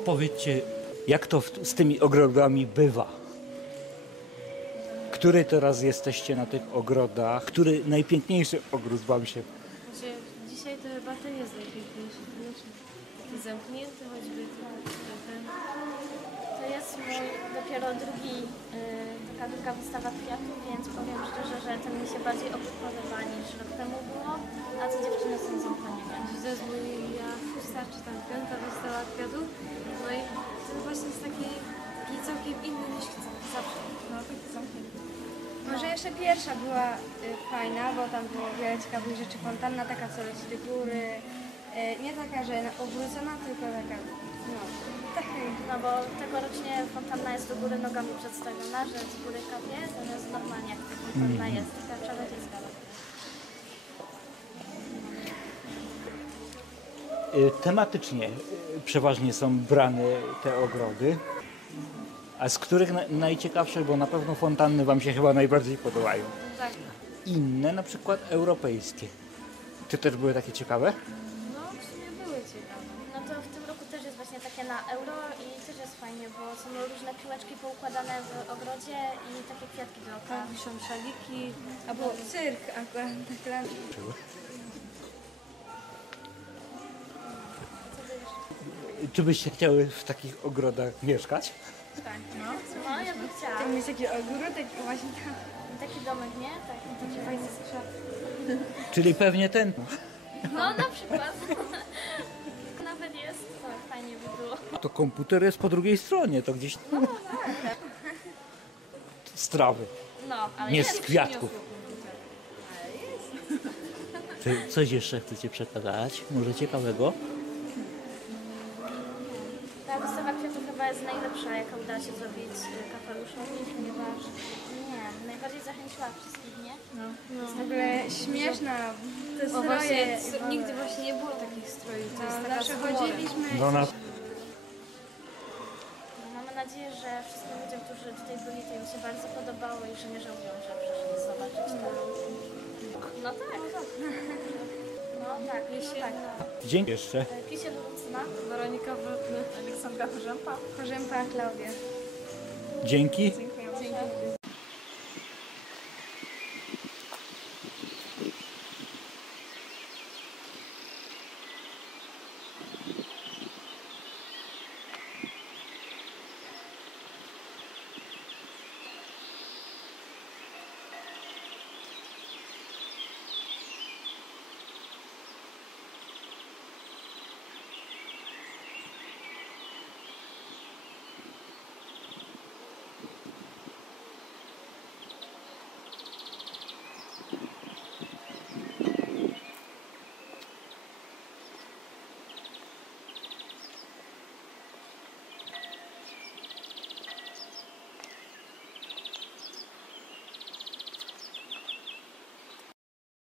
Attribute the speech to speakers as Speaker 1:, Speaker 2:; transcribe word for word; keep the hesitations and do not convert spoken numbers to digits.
Speaker 1: powiedzcie, jak to w, z tymi ogrodami bywa? Który teraz jesteście na tych ogrodach? Który najpiękniejszy ogród wam się...
Speaker 2: Znaczy, dzisiaj to chyba ten jest najpiękniejszy, koniecznie. Taki zamknięty choćby ten.
Speaker 3: To jest mój dopiero drugi, yy, taka druga wystawa kwiatów, więc powiem szczerze, że ten mi się bardziej podoba niż rok temu było, a te dziewczyny są zamknięte.
Speaker 2: To jest moja szósta czy tam piąta wystawa kwiatów. No i ten właśnie jest taki, taki całkiem inny niż zawsze.
Speaker 4: No, taki zamknięty. Może jeszcze pierwsza była y, fajna, bo tam było wiele ciekawych rzeczy. Fontanna taka, co leci do góry. Y, nie taka, że obrócona, tylko taka, no, taka.
Speaker 3: No bo tegorocznie fontanna jest do góry nogami przedstawiona, że z góry kapie, zamiast normalnie jak ta fontanna jest, taka czarodziejska.
Speaker 1: Y, Tematycznie y, przeważnie są brane te ogrody. A z których na, najciekawsze, bo na pewno fontanny wam się chyba najbardziej podobają.
Speaker 3: Tak.
Speaker 1: Inne, na przykład europejskie. Czy też były takie ciekawe?
Speaker 2: No w sumie były ciekawe.
Speaker 3: No to w tym roku też jest właśnie takie na euro i też jest fajnie, bo są różne piłeczki poukładane w ogrodzie i takie kwiatki dookoła.
Speaker 2: Tam wiszą szaliki.
Speaker 4: Albo cyrk akurat tak lat.
Speaker 1: Czy byście chciały w takich ogrodach mieszkać?
Speaker 4: Tak, no.
Speaker 3: No ja bym chciała.
Speaker 4: Tam jest taki ogródek właśnie tam.
Speaker 3: Taki domek, nie? Tak, taki fajny skrzat.
Speaker 1: Czyli pewnie ten.
Speaker 3: No na przykład. Nawet jest, to fajnie by było.
Speaker 1: A to komputer jest po drugiej stronie, to gdzieś... Z trawy,
Speaker 3: No, ale
Speaker 1: nie
Speaker 3: jest.
Speaker 1: z kwiatków. Czy coś jeszcze chcecie przekazać? Może ciekawego?
Speaker 3: Ta wystawa kwiatów chyba jest najlepsza, jaka uda się zrobić y, kapeluszowi, ponieważ nie, najbardziej zachęciła wszystkich, nie?
Speaker 4: No. W ogóle śmieszna, te
Speaker 2: O
Speaker 4: stroje.
Speaker 2: właśnie,
Speaker 4: i w ogóle.
Speaker 2: nigdy właśnie nie było takich strojów. To jest
Speaker 4: No,
Speaker 2: taka
Speaker 4: zawsze
Speaker 2: z humorem.
Speaker 4: chodziliśmy.
Speaker 1: No na...
Speaker 3: Mamy nadzieję, że wszystkim ludziom, którzy tutaj byli, to im się bardzo podobało i że nie żałują, że przyszli zobaczyć to. No tak, no tak, no tak.
Speaker 1: Dzięki jeszcze.
Speaker 3: Kisiel Lucyna.
Speaker 2: Weronika Wrotny.
Speaker 4: Aleksandra Chorzępa. Chorzępa, Klaudia.
Speaker 1: Dzięki.